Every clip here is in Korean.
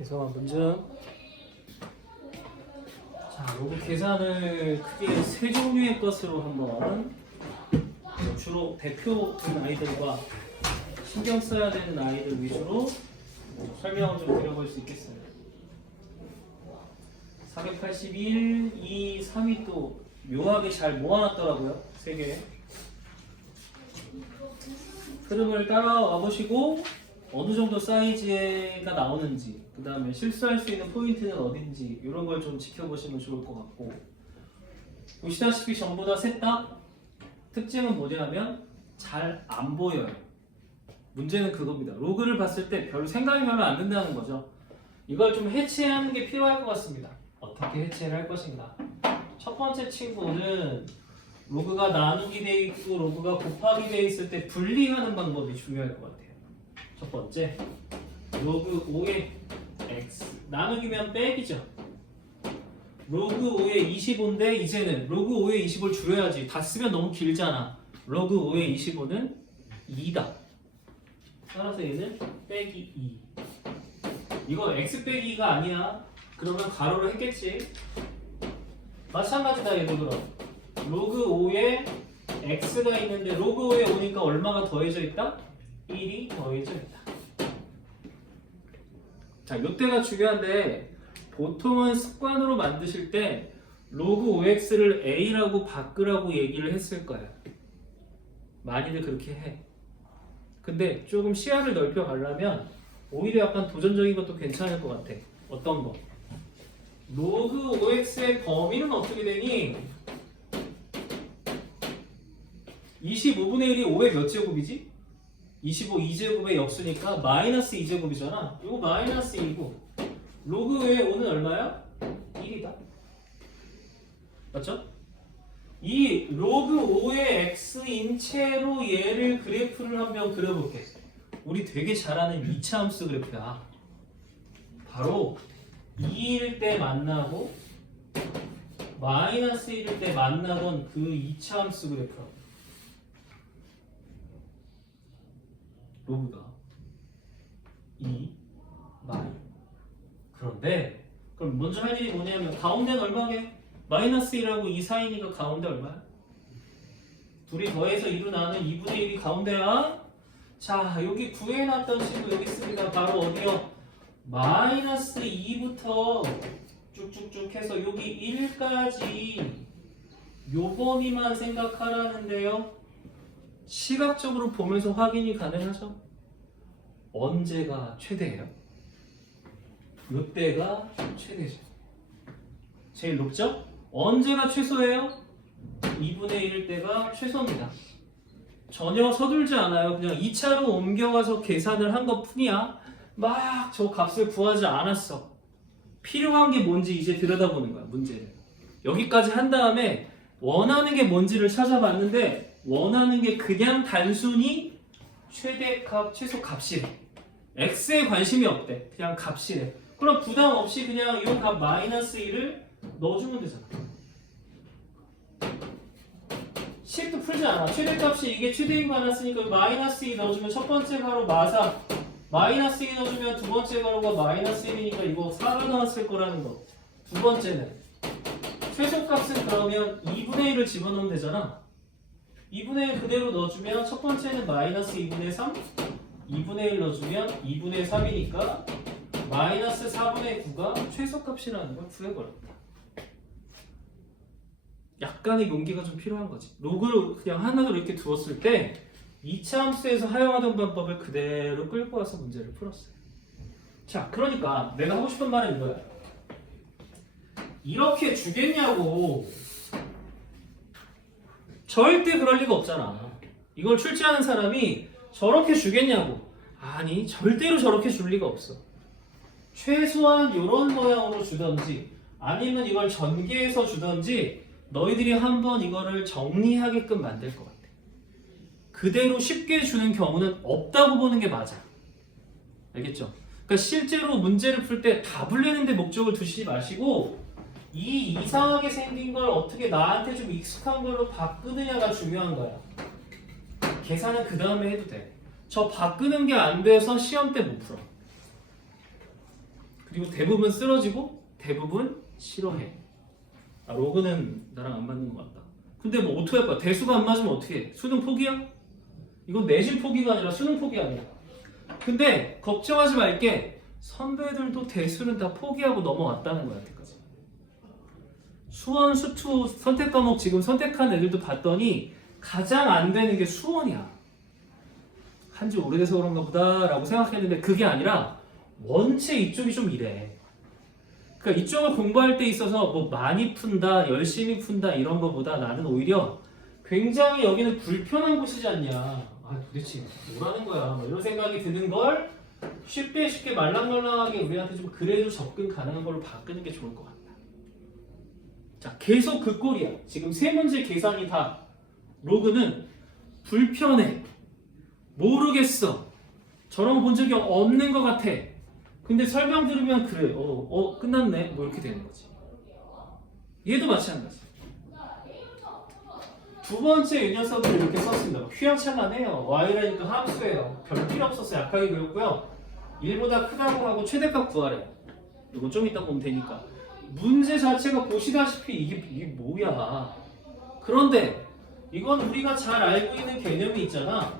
이성아 문증. 자, 로그 계산을 크게 세 종류의 것으로 한번 주로 대표적인 아이들과 신경 써야 되는 아이들 위주로 설명을 좀 드려볼 수 있겠습니다. 481, 2, 3이 또 묘하게 잘 모아놨더라고요. 세 개. 흐름을 따라와 보시고 어느 정도 사이즈가 나오는지, 그 다음에 실수할 수 있는 포인트는 어딘지 이런 걸 좀 지켜보시면 좋을 것 같고, 보시다시피 전부 다 셋 다 특징은 뭐냐면 잘 안 보여요. 문제는 그겁니다. 로그를 봤을 때 별로 생각이 별로 안 든다는 거죠. 이걸 좀 해체하는 게 필요할 것 같습니다. 어떻게 해체를 할 것인가? 첫 번째 친구는 로그가 나누기 돼 있고 로그가 곱하기 돼 있을 때 분리하는 방법이 중요할 것 같아요. 첫 번째, 로그 5의 x 나누기면 빼기죠. 로그 5의 25인데 이제는 로그 5의 25를 줄여야지. 다 쓰면 너무 길잖아. 로그 5의 25는 2다. 따라서 얘는 빼기 2. 이거 x 빼기 2가 아니야. 그러면 가로를 했겠지. 마찬가지다 얘도. 그럼 로그 5에 x가 있는데 로그 5에 오니까 얼마가 더해져 있다? 1이 더해져 있다. 자, 이때가 중요한데 보통은 습관으로 만드실 때 로그 5x를 a라고 바꾸라고 얘기를 했을 거야. 많이들 그렇게 해. 근데 조금 시야를 넓혀 가려면 오히려 약간 도전적인 것도 괜찮을 것 같아. 어떤 거? 로그 5x의 범위는 어떻게 되니? 25분의 1이 5의 몇 제곱이지? 25 2제곱의 역수니까 마이너스 2제곱이잖아. 이거 마이너스 2고 로그 5의 5는 얼마야? 1이다. 맞죠? 이 로그 5의 x인 채로 얘를 그래프를 한번 그려볼게. 우리 되게 잘 아는 2차 함수 그래프야. 바로 2일 때 만나고 마이너스 1일 때 만나던 그 2차 함수 그래프라고. 로그가 2 마이. 그런데 그럼 먼저 할 일이 뭐냐면 가운데는 얼마게? 마이너스 1하고 2 사이니까 가운데 얼마야? 둘이 더해서 2로 나누면 2분의 1이 가운데야. 자, 여기 구해놨던 식으로 여기 있습니다. 바로 어디요? 마이너스 2부터 쭉쭉쭉 해서 여기 1까지 요 범위만 생각하라는데요. 시각적으로 보면서 확인이 가능하죠? 언제가 최대예요? 요때가 최대죠. 제일 높죠? 언제가 최소예요? 2분의 1일 때가 최소입니다. 전혀 서툴지 않아요. 그냥 2차로 옮겨가서 계산을 한 것 뿐이야. 막 저 값을 구하지 않았어. 필요한 게 뭔지 이제 들여다보는 거야, 문제를. 여기까지 한 다음에 원하는 게 뭔지를 찾아봤는데 원하는 게 그냥 단순히 최대값, 최소값이래. x에 관심이 없대. 그냥 값이래. 그럼 부담 없이 그냥 이 값 마이너스 1을 넣어주면 되잖아. 식도 풀지 않아. 최대값이 이게 최대인 거 알았으니까 마이너스 2 넣어주면 첫 번째 가로 마사, 마이너스 2 넣어주면 두 번째 가로가 마이너스 1이니까 이거 4가 나왔을 거라는 거. 두 번째는 최소값은 그러면 2분의 1을 집어넣으면 되잖아. 2분의 1 그대로 넣어주면 첫 번째는 마이너스 2분의 3, 2분의 1 넣어주면 2분의 3이니까 마이너스 4분의 9가 최소값이라는 걸 구해버렸다. 약간의 용기가 좀 필요한 거지. 로그를 그냥 하나로 이렇게 두었을 때 2차 함수에서 사용하던 방법을 그대로 끌고 와서 문제를 풀었어요. 자, 그러니까 내가 하고 싶은 말은 이거야. 이렇게 주겠냐고. 절대 그럴 리가 없잖아. 이걸 출제하는 사람이 저렇게 주겠냐고. 아니, 절대로 저렇게 줄 리가 없어. 최소한 이런 모양으로 주던지 아니면 이걸 전개해서 주던지 너희들이 한번 이거를 정리하게끔 만들 것 같아. 그대로 쉽게 주는 경우는 없다고 보는 게 맞아. 알겠죠? 그러니까 실제로 문제를 풀 때 답을 내는데 목적을 두시지 마시고 이 이상하게 생긴 걸 어떻게 나한테 좀 익숙한 걸로 바꾸느냐가 중요한 거야. 계산은 그 다음에 해도 돼. 저 바꾸는 게 안 돼서 시험 때 못 풀어. 그리고 대부분 쓰러지고 대부분 싫어해. 아, 로그는 나랑 안 맞는 것 같다. 근데 뭐 어떻게 할 거야? 대수가 안 맞으면 어떻게 해? 수능 포기야? 이건 내신 포기가 아니라 수능 포기 아니야. 근데 걱정하지 말게. 선배들도 대수는 다 포기하고 넘어왔다는 거야, 여태까지. 수원, 수투 선택 과목 지금 선택한 애들도 봤더니 가장 안 되는 게 수원이야. 한지 오래돼서 그런가 보다 라고 생각했는데 그게 아니라 원체 이쪽이 좀 이래. 그러니까 이쪽을 공부할 때 있어서 뭐 많이 푼다, 열심히 푼다 이런 거보다 나는 오히려 굉장히 여기는 불편한 곳이지 않냐. 아 도대체 뭐라는 거야. 뭐 이런 생각이 드는 걸 쉽게 말랑말랑하게 우리한테 좀 그래도 접근 가능한 걸로 바꾸는 게 좋을 것 같다. 자, 계속 그 꼴이야. 지금 세 문제 계산이 다 로그는 불편해. 모르겠어. 저런 거 본 적이 없는 것 같아. 근데 설명 들으면 그래. 끝났네. 뭐 이렇게 되는 거지. 얘도 마찬가지. 두 번째 이 녀석을 이렇게 썼습니다. 휘황찬란해요. y라니까 함수예요. 별 필요 없었어. 약하게 그렸고요. 1보다 크다고 하고 최대값 구하래. 이건 좀 이따 보면 되니까. 문제 자체가 보시다시피 이게 뭐야. 그런데 이건 우리가 잘 알고 있는 개념이 있잖아.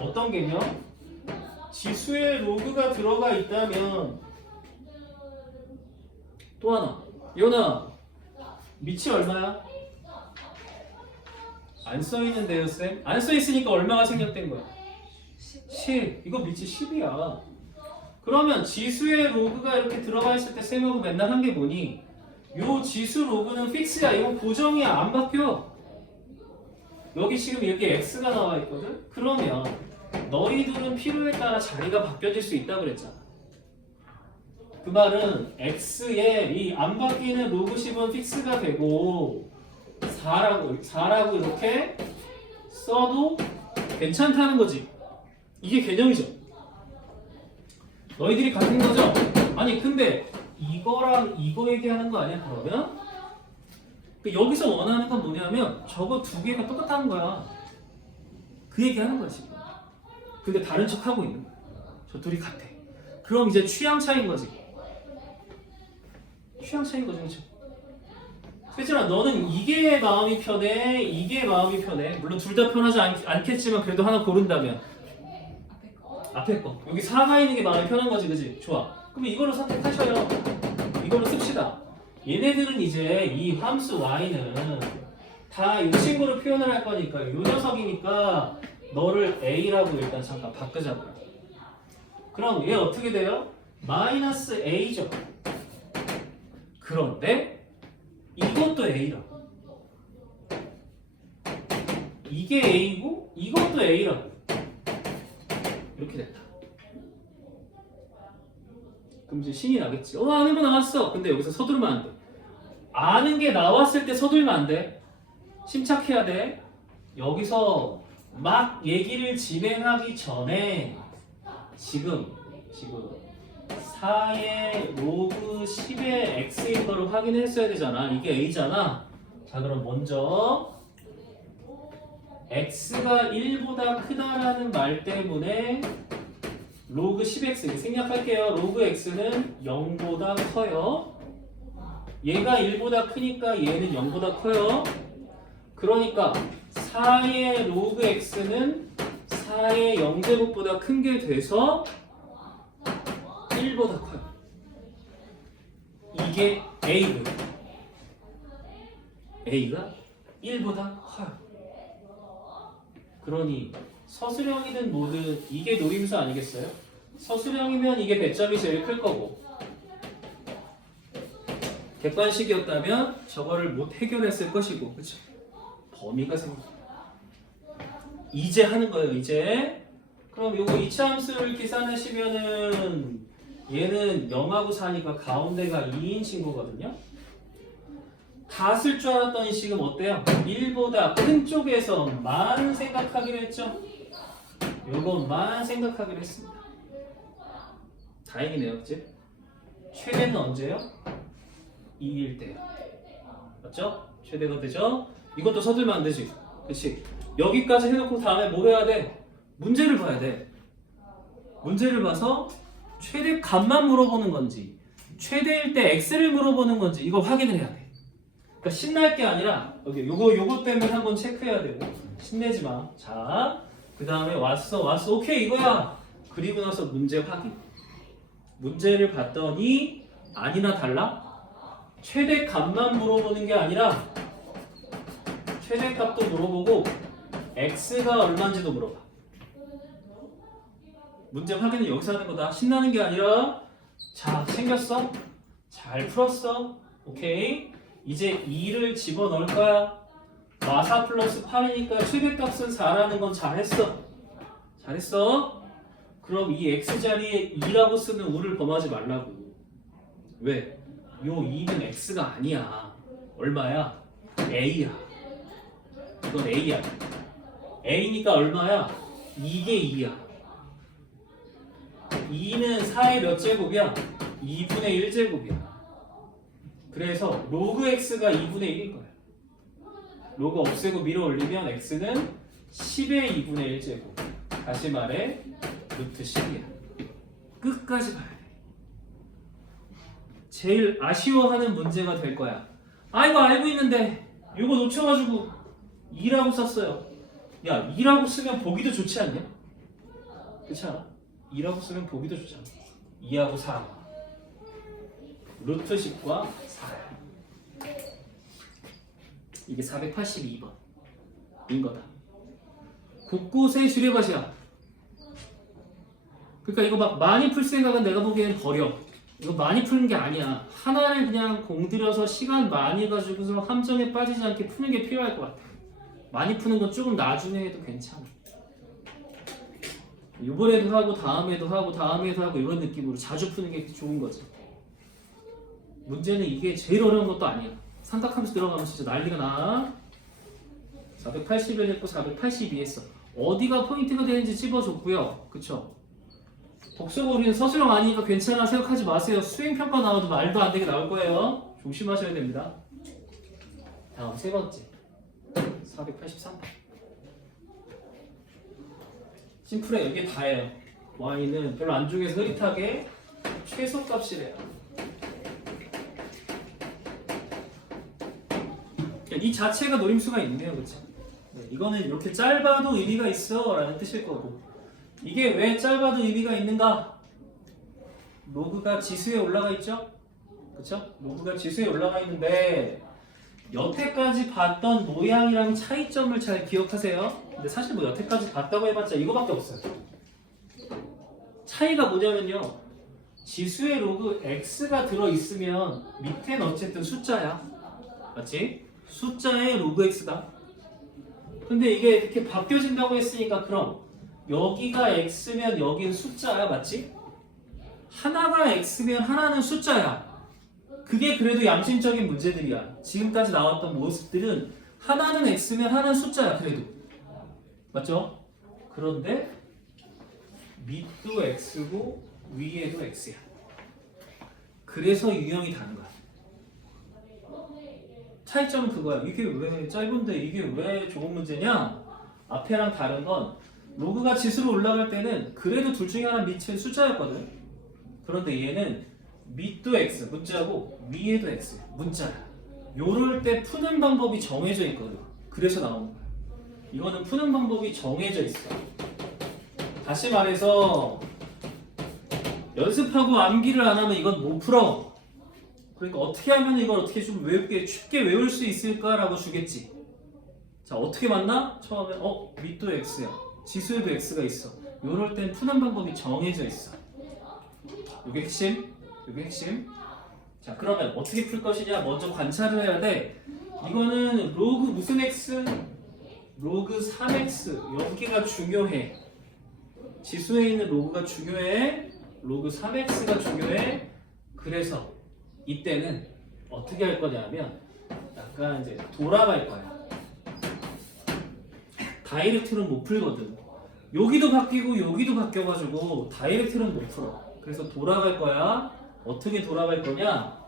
어떤 개념? 지수에 로그가 들어가 있다면 또 하나. 연아, 밑이 얼마야? 안 써있는데요, 쌤? 안 써있으니까 얼마가 생략된 거야? 10. 이거 밑이 10이야. 그러면 지수의 로그가 이렇게 들어가 있을 때 쌤하고 맨날 한 게 뭐니? 요 지수 로그는 픽스야. 이건 고정이야. 안 바뀌어. 여기 지금 이렇게 x가 나와 있거든? 그러면 너희들은 필요에 따라 자리가 바뀌어질 수 있다고 그랬잖아. 그 말은 x에 이 안 바뀌는 로그 10은 픽스가 되고 4라고 이렇게 써도 괜찮다는 거지. 이게 개념이죠. 너희들이 같은 거죠? 아니 근데 이거랑 이거 얘기하는 거 아니야 그러면? 여기서 원하는 건 뭐냐면 저거 두 개가 똑같다는 거야. 그 얘기하는 거야 지금. 근데 다른 척 하고 있는 거야. 저 둘이 같아. 그럼 이제 취향 차이인 거지. 취향 차이인 거지, 그렇죠? 세진아, 너는 이게 마음이 편해, 이게 마음이 편해. 물론 둘 다 편하지 않겠지만 그래도 하나 고른다면 앞에 거. 여기 4가 있는 게 마음이 편한 거지, 그지? 좋아. 그럼 이걸로 선택하셔요. 이걸로 씁시다. 얘네들은 이제 이 함수 y는 다 이 친구로 표현을 할 거니까 이 녀석이니까 너를 a라고 일단 잠깐 바꾸자고요. 그럼 얘 어떻게 돼요? 마이너스 a죠. 그런데 이것도 a라고. 이게 a고 이것도 a라고. 이렇게 됐다. 그럼 이제 신이 나겠지. 아는 거 나왔어. 근데 여기서 서두르면 안 돼. 아는 게 나왔을 때 서두르면 안 돼. 침착해야 돼. 여기서 막 얘기를 진행하기 전에 지금 4의 로그 10의 x인 거를 확인했어야 되잖아. 이게 a잖아. 자, 그럼 먼저 x가 1보다 크다라는 말 때문에 로그 10x 생략할게요. 로그 x는 0보다 커요. 얘가 1보다 크니까 얘는 0보다 커요. 그러니까 4의 로그 x는 4의 0제곱보다 큰 게 돼서 1보다 커요. 이게 a고요. a가 1보다 커요. 그러니 서술형이든 뭐든 이게 노림수 아니겠어요? 서술형이면 이게 배점이 제일 클 거고 객관식이었다면 저거를 못 해결했을 것이고, 그쵸? 범위가 생깁니다. 이제 하는 거예요, 이제. 그럼 요거 이차함수를 계산하시면은 얘는 0하고 4니까 가운데가 2인 친구거든요. 다 쓸 줄 알았더니 지금 어때요? 1보다 큰 쪽에서만 생각하기로 했죠? 요것만 생각하기로 했습니다. 다행이네요, 그치? 최대는 언제요? 2일 때요. 맞죠? 최대가 되죠? 이것도 서둘면 안 되지. 그치? 여기까지 해놓고 다음에 뭘 해야 돼? 문제를 봐야 돼. 문제를 봐서 최대값만 물어보는 건지 최대일 때 x를 물어보는 건지 이거 확인을 해야 돼. 그러니까 신날 게 아니라 여기 요거 때문에 한번 체크해야 되고 신내지 마. 자, 그 다음에 왔어 오케이 이거야. 그리고 나서 문제 확인. 문제를 봤더니 아니나 달라? 최대값만 물어보는 게 아니라 최대값도 물어보고 x가 얼마인지도 물어봐. 문제 확인은 여기서 하는 거다. 신나는 게 아니라 자, 챙겼어? 잘 풀었어? 오케이. 이제 2를 집어넣을 거야. 마사 플러스 8이니까 최대값은 4라는 건 잘했어. 잘했어. 그럼 이 x 자리에 2라고 쓰는 우를 범하지 말라고. 왜? 요 2는 x가 아니야. 얼마야? a야. 이건 a야. a니까 얼마야? 이게 2야. 2는 4의 몇 제곱이야? 2분의 1제곱이야. 그래서 로그 x가 2분의 1일 거야. 로그 없애고 밀어 올리면 x는 10의 2분의 1제곱. 다시 말해 루트 10이야. 끝까지 봐야 돼. 제일 아쉬워하는 문제가 될 거야. 아 이거 알고 있는데 이거 놓쳐가지고 2라고 썼어요. 야 2라고 쓰면 보기도 좋지 않냐? 그렇지 않아? 2라고 쓰면 보기도 좋잖아. 2하고 4 루트 10과 4야. 이게 482번인 거다. 곳곳에 주례밭이야. 그러니까 이거 막 많이 풀 생각은 내가 보기엔 버려. 이거 많이 푸는 게 아니야. 하나를 그냥 공들여서 시간 많이 가지고서 함정에 빠지지 않게 푸는 게 필요할 것 같아. 많이 푸는 건 조금 나중에 해도 괜찮아. 이번에도 하고 다음에도 하고 다음에도 하고 이런 느낌으로 자주 푸는 게 좋은 거지. 문제는 이게 제일 어려운 것도 아니야. 삼각함수 들어가면 진짜 난리가 나. 480을 했고 482 했어. 어디가 포인트가 되는지 찝어줬고요. 그쵸? 복수가 우리는 서술형 아니니까 괜찮아 생각하지 마세요. 수행평가 나와도 말도 안 되게 나올 거예요. 조심하셔야 됩니다. 다음 세 번째 483번. 심플해. 이게 다예요. y는 별로 안쪽에서 흐릿하게 최소값이래요. 이 자체가 노림수가 있네요. 그치? 네, 이거는 이렇게 짧아도 의미가 있어 라는 뜻일 거고, 이게 왜 짧아도 의미가 있는가? 로그가 지수에 올라가 있죠? 그쵸? 로그가 지수에 올라가 있는데 여태까지 봤던 모양이랑 차이점을 잘 기억하세요. 근데 사실 뭐 여태까지 봤다고 해봤자 이거밖에 없어요. 차이가 뭐냐면요, 지수에 로그 x가 들어있으면 밑에는 어쨌든 숫자야. 맞지? 숫자에 로그 x다. 근데 이게 이렇게 바뀌어진다고 했으니까 그럼 여기가 x면 여긴 숫자야. 맞지? 하나가 x면 하나는 숫자야. 그게 그래도 양심적인 문제들이야. 지금까지 나왔던 모습들은 하나는 x면 하나는 숫자야. 그래도 맞죠? 그런데 밑도 x고 위에도 x야. 그래서 유형이 다른 거야. 차이점은 그거야. 이게 왜 짧은데 이게 왜 좋은 문제냐? 앞에랑 다른 건 로그가 지수로 올라갈 때는 그래도 둘 중에 하나 밑은 숫자였거든. 그런데 얘는 밑도 x 문자고 위에도 x 문자야. 요럴 때 푸는 방법이 정해져 있거든. 그래서 나오는 거야. 이거는 푸는 방법이 정해져 있어. 다시 말해서 연습하고 암기를 안 하면 이건 못 풀어. 그러니까 어떻게 하면 이걸 어떻게 좀 쉽게 외울 수 있을까라고 주겠지. 자, 어떻게 만나? 처음에 밑도 x야. 지수에도 x가 있어. 요럴 땐 푸는 방법이 정해져 있어. 요게 핵심. 요게 핵심. 자, 그러면 어떻게 풀 것이냐? 먼저 관찰을 해야 돼. 이거는 로그 무슨 x? 로그 3x. 여기가 중요해. 지수에 있는 로그가 중요해. 로그 3x가 중요해. 그래서 이때는 어떻게 할 거냐면 약간 이제 돌아갈 거야. 다이렉트는 못 풀거든. 여기도 바뀌고 여기도 바뀌어가지고 다이렉트는 못 풀어. 그래서 돌아갈 거야. 어떻게 돌아갈 거냐?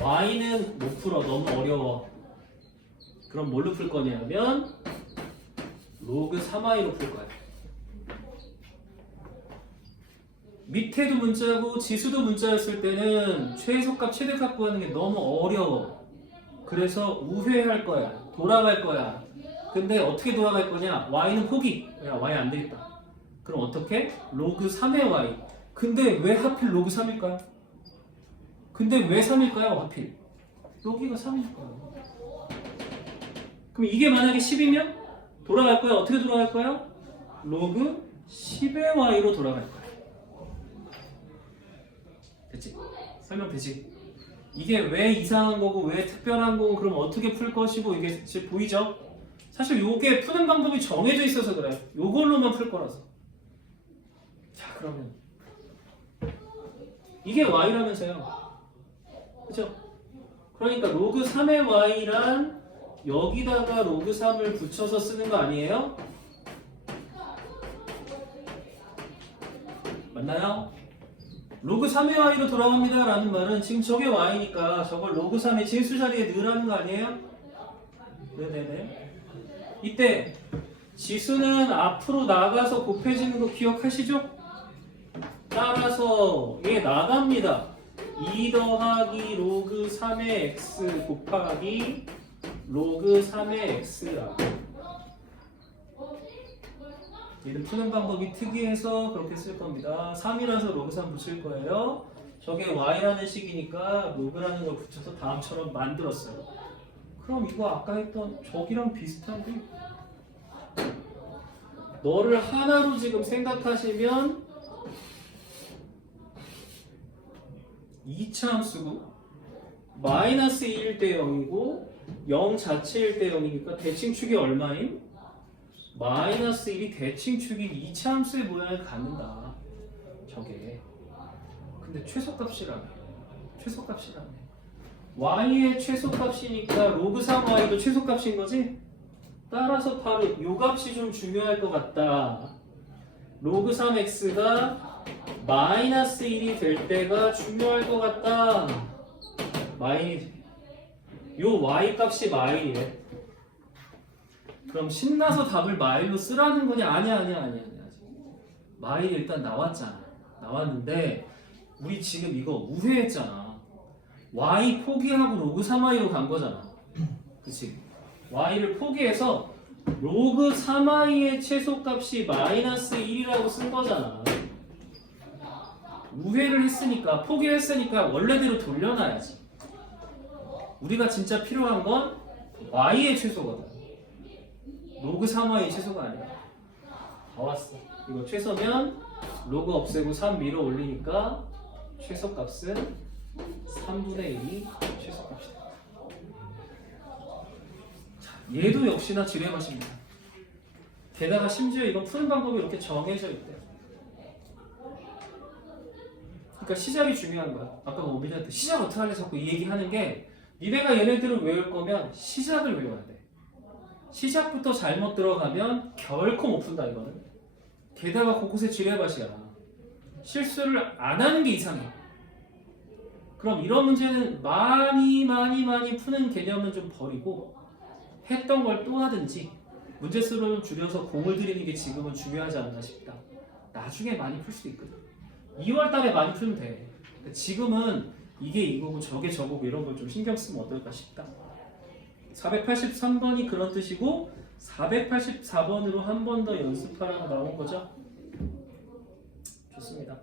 y는 못 풀어. 너무 어려워. 그럼 뭘로 풀 거냐면 로그 3y로 풀 거야. 밑에도 문자고 지수도 문자였을 때는 최소값, 최대값 구하는 게 너무 어려워. 그래서 우회할 거야. 돌아갈 거야. 근데 어떻게 돌아갈 거냐? y는 포기. 야, y 안 되겠다. 그럼 어떻게? 로그 3의 y. 근데 왜 하필 로그 3일까요? 근데 왜 3일까요? 하필. 여기가 3일까요? 그럼 이게 만약에 10이면 돌아갈 거야? 어떻게 돌아갈 거야? 로그 10의 y로 돌아갈 거야. 됐지? 설명되지? 이게 왜 이상한 거고 왜 특별한 거고 그럼 어떻게 풀 것이고 이게 지금 보이죠? 사실 요게 푸는 방법이 정해져 있어서 그래. 요걸로만 풀 거라서. 자, 그러면 이게 y라면서요. 그죠? 그러니까 로그 3의 y란 여기다가 로그 3을 붙여서 쓰는 거 아니에요? 맞나요? 로그 3의 y로 돌아갑니다 라는 말은 지금 저게 y니까 저걸 로그 3의 진수 자리에 넣으라는 거 아니에요? 네네네. 이때 지수는 앞으로 나가서 곱해지는 거 기억하시죠? 따라서 얘 나갑니다. 2 더하기 로그 3의 x 곱하기 로그 3의 x야. 얘는 푸는 방법이 특이해서 그렇게 쓸 겁니다. 3이라서 로그 3 붙일 거예요. 저게 y라는 식이니까 로그라는 걸 붙여서 다음처럼 만들었어요. 그럼 이거 아까 했던 저기랑 비슷한데? 너를 하나로 지금 생각하시면 2차 함수고 마이너스 2일 때 0이고 0 자체일 때 0이니까 대칭축이 얼마임? 마이너스 1이 대칭축인 2차 함수의 모양을 갖는다. 저게. 근데 최소값이라며. 최소값이라며. y의 최소값이니까 로그 3y도 최소값인 거지? 따라서 바로 요 값이 좀 중요할 것 같다. 로그 3x가 마이너스 1이 될 때가 중요할 것 같다. 요 y 값이 마일이래. 그럼 신나서 답을 마일로 쓰라는 거냐? 아니야. 마일이 일단 나왔잖아. 나왔는데 우리 지금 이거 우회했잖아. y 포기하고 로그 3y로 간 거잖아. 그치? y를 포기해서 로그 3y의 최소값이 마이너스 1이라고 쓴 거잖아. 우회를 했으니까, 포기를 했으니까 원래대로 돌려놔야지. 우리가 진짜 필요한 건 y의 최소거든. 로그 3y의 최소가 아니야. 다 왔어. 이거 최소면 로그 없애고 3 밀어 올리니까 최소값은 3분의 1이 최소값이다. 얘도 역시나 지뢰밭입니다. 게다가 심지어 이건 푸는 방법이 이렇게 정해져 있대요. 그러니까 시작이 중요한 거야. 아까 오빈한테 시작 어떻게 할래 자꾸 이 얘기 하는 게 니네가 얘네들을 외울 거면 시작을 외워야 돼. 시작부터 잘못 들어가면 결코 못 푼다 이거는. 게다가 곳곳에 지뢰밭이야. 실수를 안 하는 게 이상해. 그럼 이런 문제는 많이 푸는 개념은 좀 버리고 했던 걸 또 하든지 문제수를 좀 줄여서 공을 들이는 게 지금은 중요하지 않나 싶다. 나중에 많이 풀 수도 있거든. 2월 달에 많이 풀면 돼. 지금은 이게 이거고 저게 저거고 이런 걸 좀 신경 쓰면 어떨까 싶다. 483번이 그런 뜻이고 484번으로 한 번 더 연습하라고 나온 거죠. 좋습니다.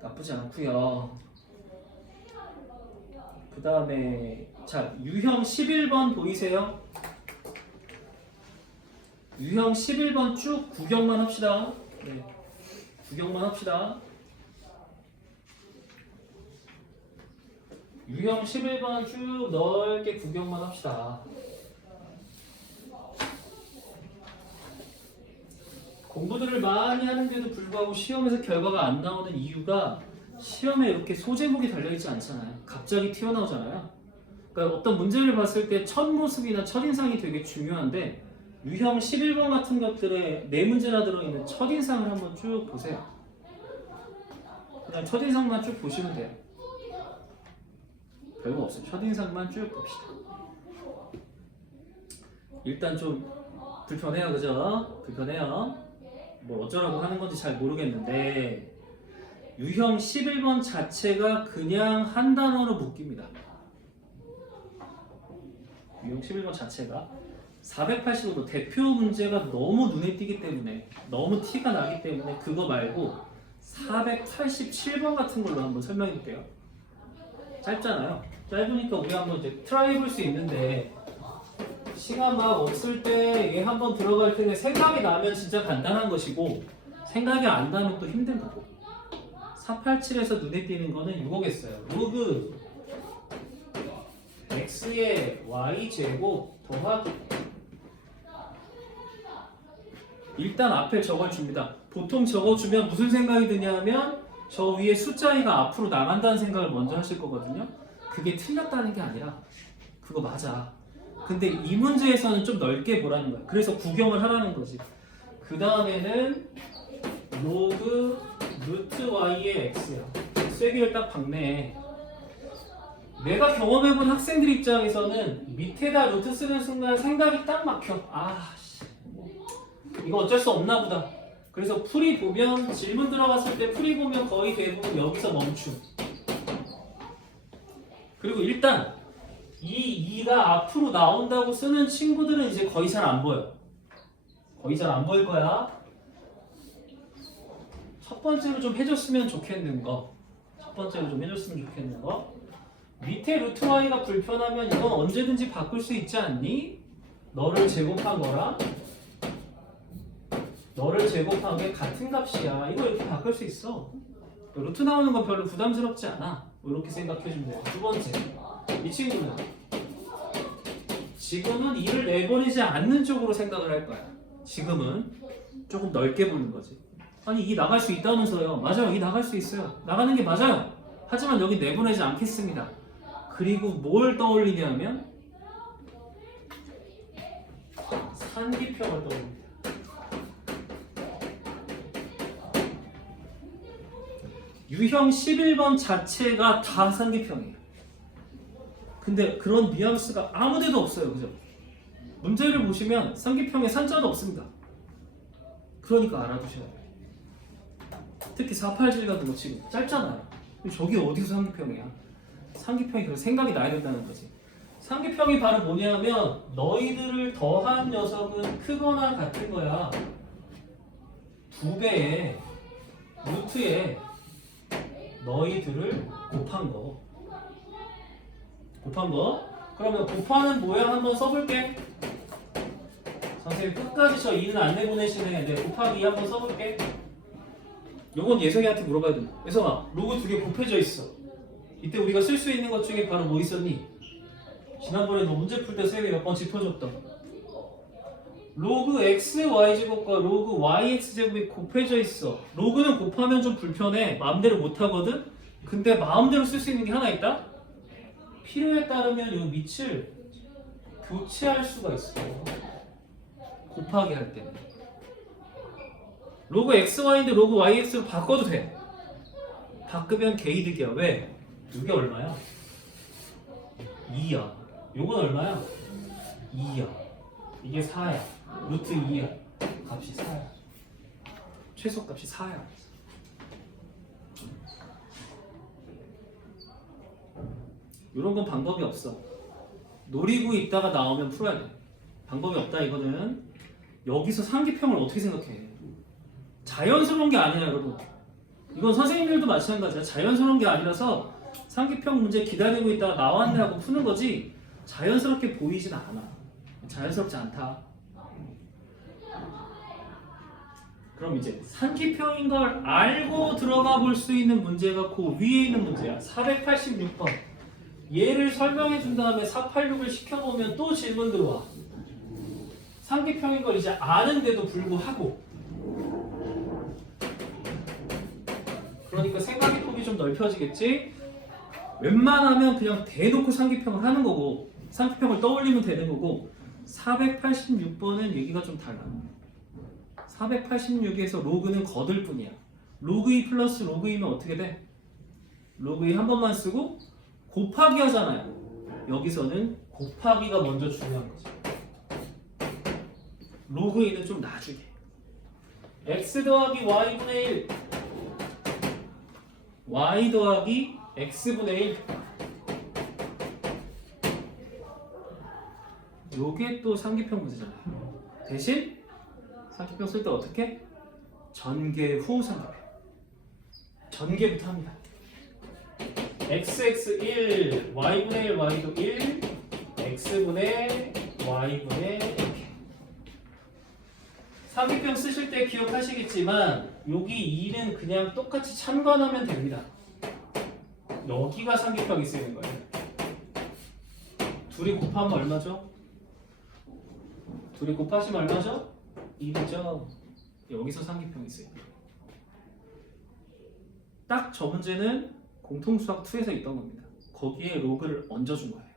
나쁘지 않고요. 그 다음에 자 유형 11번 보이세요? 유형 11번 쭉 구경만 합시다. 네. 구경만 합시다. 유형 11번 쭉 넓게 구경만 합시다. 공부들을 많이 하는데도 불구하고 시험에서 결과가 안 나오는 이유가 시험에 이렇게 소제목이 달려있지 않잖아요. 갑자기 튀어나오잖아요. 그러니까 어떤 문제를 봤을 때 첫 모습이나 첫인상이 되게 중요한데 유형 11번 같은 것들에 네 문제나 들어있는 첫인상을 한번 쭉 보세요. 그냥 첫인상만 쭉 보시면 돼요. 별거 없어요. 첫인상만 쭉 봅시다. 일단 좀 불편해요, 그죠? 불편해요. 뭐 어쩌라고 하는 건지 잘 모르겠는데 유형 11번 자체가 그냥 한 단어로 묶입니다. 유형 11번 자체가 485도 대표 문제가 너무 눈에 띄기 때문에 너무 티가 나기 때문에 그거 말고 487번 같은 걸로 한번 설명해 볼게요. 짧잖아요. 짧으니까 우리 한번 이제 트라이 해볼 수 있는데 시간 막 없을 때 얘 한번 들어갈 텐데 생각이 나면 진짜 간단한 것이고 생각이 안 나면 또 힘든 거고 487에서 눈에 띄는 거는 이거겠어요. 로그 x의 y제곱 더하기 일단 앞에 적어줍니다. 보통 적어주면 무슨 생각이 드냐면 저 위에 숫자이가 앞으로 나간다는 생각을 먼저 하실 거거든요. 그게 틀렸다는 게 아니라 그거 맞아. 근데 이 문제에서는 좀 넓게 보라는 거야. 그래서 구경을 하라는 거지. 그 다음에는 로그 루트 y의 x야. 쐐기를 딱 박네. 내가 경험해본 학생들 입장에서는 밑에다 루트 쓰는 순간 생각이 딱 막혀. 이거 어쩔 수 없나 보다. 그래서 풀이 보면 질문 들어갔을 때 풀이 보면 거의 대부분 여기서 멈춤. 그리고 일단 이 2가 앞으로 나온다고 쓰는 친구들은 이제 거의 잘 안 보여. 거의 잘 안 보일 거야. 첫 번째로 좀 해줬으면 좋겠는 거. 첫 번째로 좀 해줬으면 좋겠는 거. 밑에 루트 y가 불편하면 이건 언제든지 바꿀 수 있지 않니? 너를 제곱한 거랑 너를 제곱한 게 같은 값이야. 이거 이렇게 바꿀 수 있어. 루트 나오는 건 별로 부담스럽지 않아. 이렇게 생각해주면 돼요. 두 번째, 이 친구는 지금은 2를 내보내지 않는 쪽으로 생각을 할 거야. 지금은 조금 넓게 보는 거지. 아니 2 나갈 수 있다면서요. 맞아요. 2 나갈 수 있어요. 나가는 게 맞아요. 하지만 여기 내보내지 않겠습니다. 그리고 뭘 떠올리냐면 산기평을 떠올립니다. 유형 11번 자체가 다 산기평이에요. 근데 그런 뉘앙스가 아무데도 없어요. 그죠? 문제를 보시면 산기평에 산자도 없습니다. 그러니까 알아두셔야 돼요. 특히 487 같은 거 지금 짧잖아요. 저기 어디서 산기평이야? 산기평이 그런 생각이 나야 된다는 거지. 산기평이 바로 뭐냐면 너희들을 더한 녀석은 크거나 같은 거야. 2배의 루트에 너희들을 곱한 거. 곱한 거. 그러면 곱하는 모양 한번 써볼게. 선생님 끝까지 저 2는 안 내보내시네. 네, 곱하기 2 한번 써볼게. 요건 예성이한테 물어봐야 돼. 예성아, 로그 2개 곱해져 있어. 이때 우리가 쓸 수 있는 것 중에 바로 뭐 있었니? 지난번에 너 문제 풀 때 쌤이 몇 번 짚어줬던 로그 x y제곱과 로그 yx제곱이 곱해져 있어. 로그는 곱하면 좀 불편해. 마음대로 못하거든? 근데 마음대로 쓸 수 있는 게 하나 있다? 필요에 따르면 이 밑을 교체할 수가 있어. 곱하기 할 때. 로그 xy인데 로그 yx로 바꿔도 돼. 바꾸면 개이득이야. 왜? 이게 얼마야? 2야. 요건 얼마야? 2야. 이게 4야. 루트 2야. 값이 4야. 최소값이 4야. 이런 건 방법이 없어. 노리고 있다가 나오면 풀어야 돼. 방법이 없다 이거는. 여기서 상기평을 어떻게 생각해? 자연스러운 게 아니야 여러분. 이건 선생님들도 마찬가지야. 자연스러운 게 아니라서 상기평 문제 기다리고 있다가 나왔네 하고 푸는 거지 자연스럽게 보이진 않아. 자연스럽지 않다. 그럼 이제 상기평인 걸 알고 들어가 볼 수 있는 문제가 그 위에 있는 문제야. 486번. 얘를 설명해 준 다음에 486을 시켜보면 또 질문 들어와. 상기평인 걸 이제 아는데도 불구하고. 그러니까 생각의 폭이 좀 넓혀지겠지? 웬만하면 그냥 대놓고 상기평을 하는 거고 상기평을 떠올리면 되는 거고 486번은 얘기가 좀 달라. 486에서 로그는 거들 뿐이야. 로그 2 플러스 로그 2면 어떻게 돼? 로그 2 한 번만 쓰고 곱하기 하잖아요. 여기서는 곱하기가 먼저 중요한 거죠. 로그 2는 좀 나중에. x 더하기 y분의 1 y 더하기 x분의 1 요게 또 상기평 문제잖아요. 대신 상기평 쓸 때 어떻게? 전개 후 상기평. 전개부터 합니다. xx1 y분의 1 y도 1 x분의 y분의 1 상기평 쓰실 때 기억하시겠지만 여기 2는 그냥 똑같이 참관하면 됩니다. 여기가 상기평이 쓰이는 거예요. 둘이 곱하면 얼마죠? 둘이 곱하시면 얼마죠? 2죠. 여기서 상기평이 쓰여요. 딱 저 문제는 공통수학 2에서 있던 겁니다. 거기에 로그를 얹어준 거예요.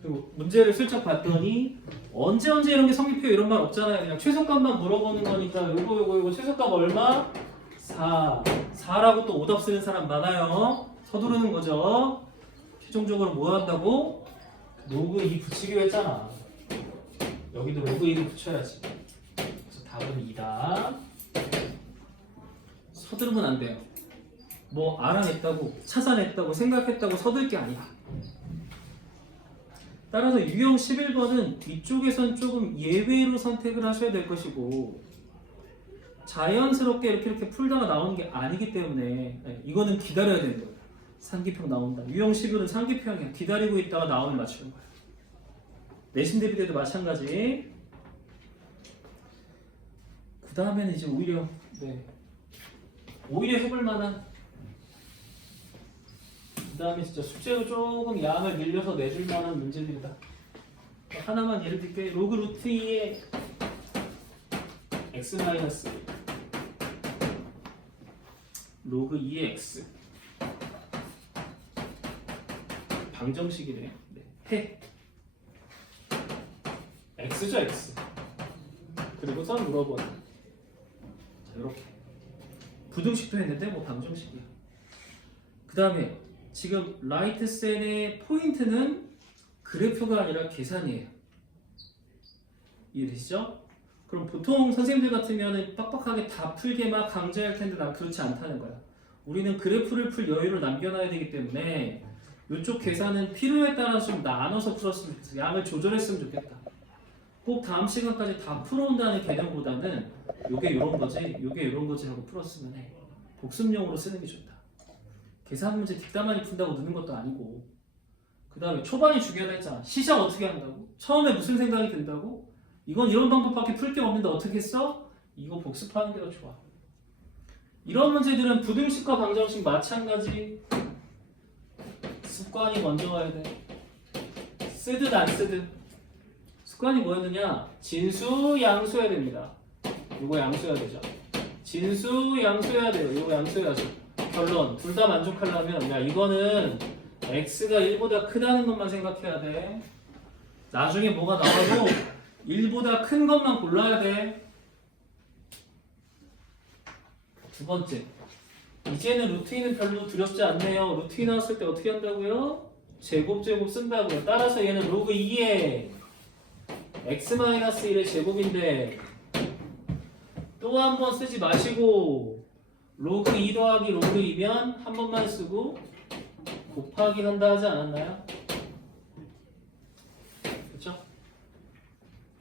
그리고 문제를 슬쩍 봤더니 언제 이런 게 성립표 이런 말 없잖아요. 그냥 최소값만 물어보는 거니까 요거 최소값 얼마? 4. 4라고 또 오답 쓰는 사람 많아요. 서두르는 거죠. 최종적으로 뭐 한다고? 로그 2 붙이기로 했잖아. 여기도 로그 2를 붙여야지. 그래서 답은 2다. 서두르면 안 돼요. 뭐 알아냈다고, 찾아냈다고, 생각했다고 서둘 게 아니야. 따라서 유형 11번은 뒤쪽에선 조금 예외로 선택을 하셔야 될 것이고 자연스럽게 이렇게 풀다가 나오는 게 아니기 때문에 이거는 기다려야 되는 거예요. 상기평 나온다. 유형 11은 상기평이야. 기다리고 있다가 나오면 맞추는 거야. 내신 대비 때도 마찬가지. 그 다음에는 이제 오히려 해볼 만한 그 다음에 진짜 숙제로 조금 양을 늘려서 내줄 만한 문제들이다. 하나만 예를 들게. 로그 루트 2의 x 마이너스 로그 2의 x 방정식이래. 해 x죠 x. 그리고 선 물어보는. 자 이렇게 부등식도 했는데 뭐 방정식이야. 그 다음에 지금 라이트 셀의 포인트는 그래프가 아니라 계산이에요. 이해되시죠? 그럼 보통 선생님들 같으면 빡빡하게 다 풀게 막 강조할 텐데 난 그렇지 않다는 거야. 우리는 그래프를 풀 여유를 남겨놔야 되기 때문에 이쪽 계산은 필요에 따라서 좀 나눠서 풀었으면 좋겠어. 양을 조절했으면 좋겠다. 꼭 다음 시간까지 다 풀어온다는 개념보다는 요게 요런 거지, 요게 요런 거지 하고 풀었으면 해. 복습용으로 쓰는 게 좋다. 계산 문제 뒷담화니 푼다고 느는 것도 아니고. 그 다음에 초반이 중요하다 했잖아. 시작 어떻게 한다고? 처음에 무슨 생각이 든다고? 이건 이런 방법밖에 풀 게 없는데 어떻게 했어? 이거 복습하는 게 더 좋아. 이런 문제들은 부등식과 방정식 마찬가지. 습관이 먼저 와야 돼. 쓰듯 안 쓰듯. 습관이 뭐였느냐? 진수, 양수해야 됩니다. 이거 양수해야 되죠. 진수, 양수해야 돼요. 이거 양수해야죠. 결론, 둘 다 만족하려면 야 이거는 x가 1보다 크다는 것만 생각해야 돼. 나중에 뭐가 나와도 1보다 큰 것만 골라야 돼. 두 번째, 이제는 루트인은 별로 두렵지 않네요. 루트인 나왔을 때 어떻게 한다고요? 제곱 쓴다고요. 따라서 얘는 로그 2에 x-1의 제곱인데 또 한 번 쓰지 마시고 로그 2 더하기 로그 2면 한 번만 쓰고 곱하기 한다 하지 않았나요? 그렇죠?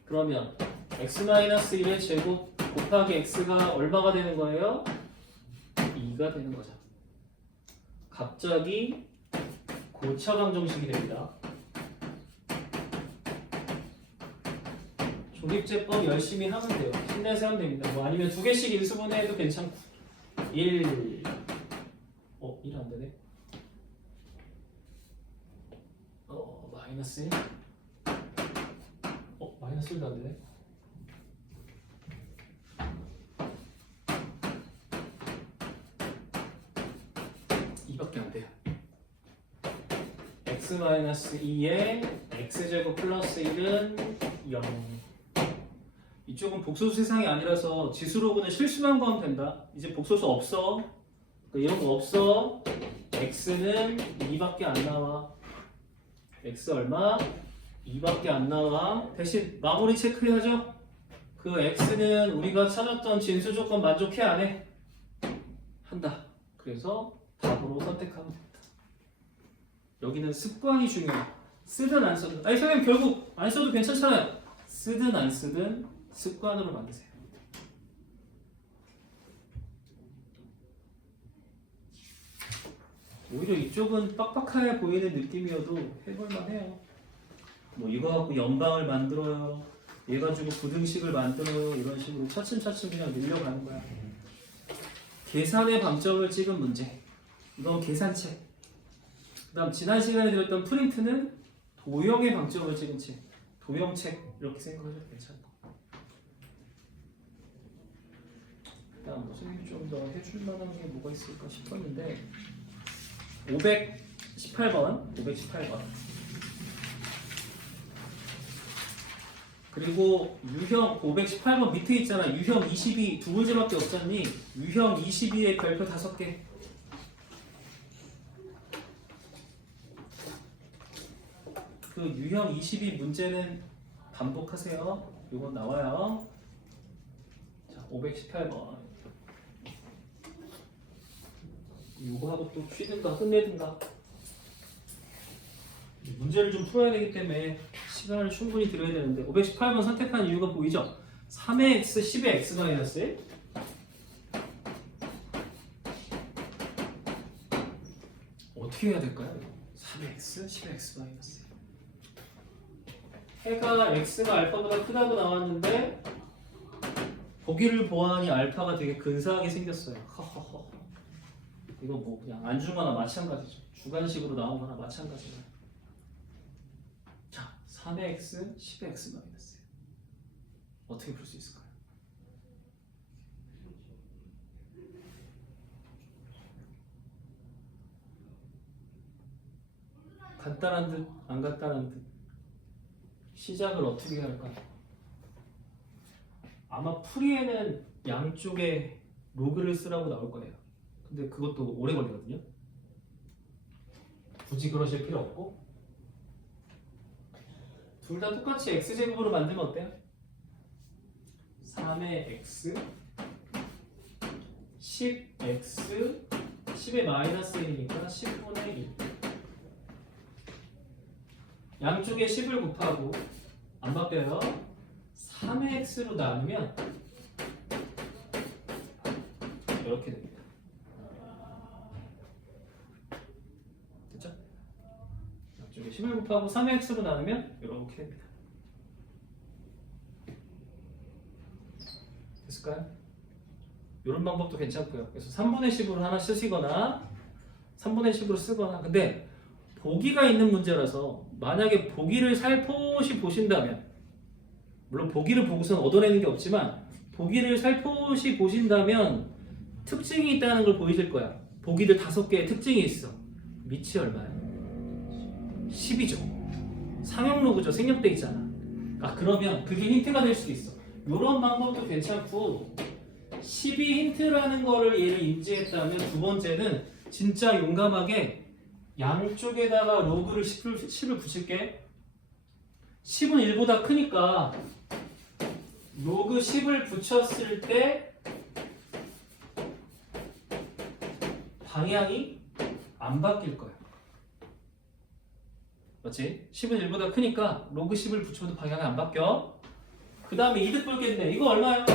그러면 x-1의 제곱 곱하기 x가 얼마가 되는 거예요? 2가 되는 거죠. 갑자기 고차방정식이 됩니다. 조립제법 열심히 하면 돼요. 힘내서 하면 됩니다. 뭐 아니면 두 개씩 인수분해해도 괜찮고. 1 안 되네. 마이너스 1. 마이너스 1도 안 되네. 이밖에 안 돼요. x-2에 x제곱 플러스 1은 0. 이쪽은 복소수 세상이 아니라서 지수로그는 실수만 구하면 된다. 이제 복소수 없어. 이런 거 없어. x는 2밖에 안 나와. x 얼마? 2밖에 안 나와. 대신 마무리 체크해야죠. 그 x는 우리가 찾았던 진수 조건 만족해 안 해? 한다. 그래서 답으로 선택하면 됩니다. 여기는 습관이 중요해요. 쓰든 안 쓰든. 아니 선생님 결국 안 써도 괜찮잖아요. 쓰든 안 쓰든 습관으로 만드세요. 오히려 이쪽은 빡빡하게 보이는 느낌이어도 해볼만 해요. 뭐 이거 갖고 연방을 만들어요. 얘 가지고 부등식을 만들어요. 이런 식으로 차츰차츰 그냥 늘려가는 거야. 계산의 방점을 찍은 문제. 이건 계산책. 그 다음 지난 시간에 들었던 프린트는 도형의 방점을 찍은 책. 도형책 이렇게 생각하셔도 괜찮고. 그 다음 선생님이 좀 더 해줄 만한 게 뭐가 있을까 싶었는데 518번 그리고 유형 518번 밑에 있잖아. 유형 22 두 문제밖에 없잖니. 유형 22의 별표 5개. 그 유형 22 문제는 반복하세요. 이건 나와요. 자, 518번. 이거 하고 또 쉬든가 끝내든가. 문제를 좀 풀어야 되기 때문에 시간을 충분히 들여야 되는데 518번 선택한 이유가 보이죠? 3의 x, 10의 x-1 어떻게 해야 될까요? 3의 x, 10의 x-1 해가 x가 알파보다 크다고 나왔는데 보기를 보아하니 알파가 되게 근사하게 생겼어요. 허허허. 이거 뭐 그냥 안 준 거나 마찬가지죠. 주관식으로 나온 거나 마찬가지예요. 자, 3의 x, 10의 x-1 어떻게 풀 수 있을까요? 간단한 듯, 안 간단한 듯. 시작을 어떻게 해야 할까요? 아마 풀이에는 양쪽에 로그를 쓰라고 나올 거예요. 근데 그것도 오래 걸리거든요. 굳이 그러실 필요 없고 둘 다 똑같이 x제곱으로 만들면 어때요? 3의 x 10x 10의 마이너스 1이니까 10분의 1 양쪽에 10을 곱하고 안 바뀌어요. 3의 x로 나누면 이렇게 됩니다. 됐죠? 양쪽에 10을 곱하고 3의 x로 나누면 이렇게 됩니다. 됐을까요? 이런 방법도 괜찮고요. 그래서 3분의 10으로 하나 쓰시거나 3분의 10으로 쓰거나. 근데 보기가 있는 문제라서 만약에 보기를 살포시 보신다면, 물론 보기를 보고서는 얻어내는 게 없지만 보기를 살포시 보신다면 특징이 있다는 걸 보이실 거야. 보기들 5개의 특징이 있어. 밑이 얼마야? 10이죠. 상형 로그죠. 생략돼 있잖아. 아, 그러면 그게 힌트가 될 수도 있어. 이런 방법도 괜찮고 10이 힌트라는 거를 얘를 인지했다면 두 번째는 진짜 용감하게 양쪽에다가 로그를 10을 붙일게. 10은 1보다 크니까 로그 10을 붙였을 때 방향이 안 바뀔 거야. 맞지? 10은 1보다 크니까 로그 10을 붙여도 방향이 안 바뀌어. 그 다음에 이득 볼겠네. 이거 얼마야?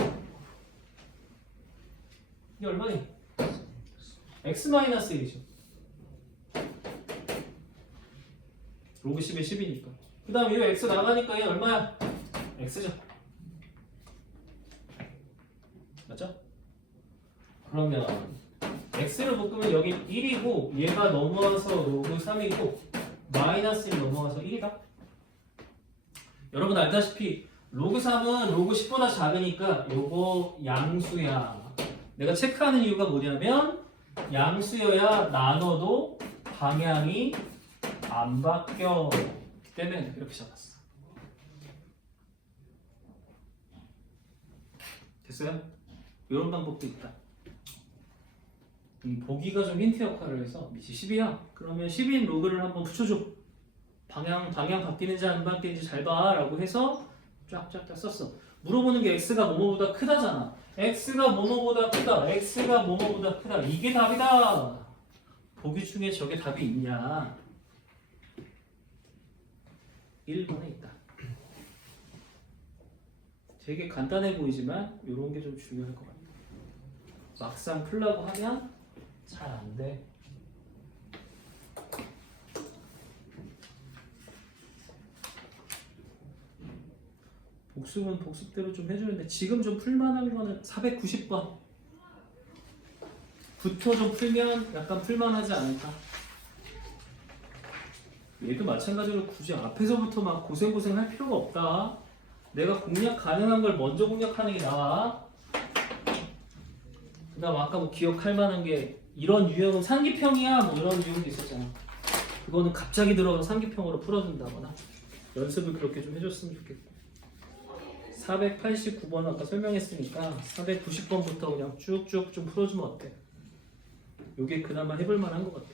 이게 얼마니? x-1이죠. 로그 10에 10이니까. 그 다음에 이거 x 나가니까 얘 얼마야? x죠. 맞죠? 그러면 x를 묶으면 여기 1이고 얘가 넘어와서 로그 3이고 마이너스 1 넘어와서 1이다. 여러분 알다시피 로그 3은 로그 10보다 작으니까 요거 양수야. 내가 체크하는 이유가 뭐냐면 양수여야 나눠도 방향이 안 바뀌어. 그 때문에 이렇게 잡았어. 됐어요? 이런 방법도 있다. 보기가 좀 힌트 역할을 해서 밑이 10이야. 그러면 10인 로그를 한번 붙여줘. 방향 바뀌는지 안 바뀌는지 잘 봐. 라고 해서 쫙쫙쫙 썼어. 물어보는 게 x가 뭐뭐보다 크다잖아. x가 뭐뭐보다 크다. x가 뭐뭐보다 크다. 이게 답이다. 보기 중에 저게 답이 있냐? 1번에 있다. 되게 간단해 보이지만 이런 게 좀 중요할 것 같아요. 막상 풀라고 하면 잘 안 돼. 복습은 복습대로 좀 해주는데 지금 좀 풀만한 거는 490번 부터 좀 풀면 약간 풀만하지 않을까? 얘도 마찬가지로 굳이 앞에서부터 막 고생고생 할 필요가 없다. 내가 공략 가능한 걸 먼저 공략하는 게 나아. 그 다음 아까 뭐 기억할 만한 게 이런 유형은 상기평이야 뭐 이런 유형도 있었잖아. 그거는 갑자기 들어가서 상기평으로 풀어준다거나 연습을 그렇게 좀 해줬으면 좋겠고 489번 아까 설명했으니까 490번부터 그냥 쭉쭉 좀 풀어주면 어때? 요게 그나마 해볼 만한 것 같아.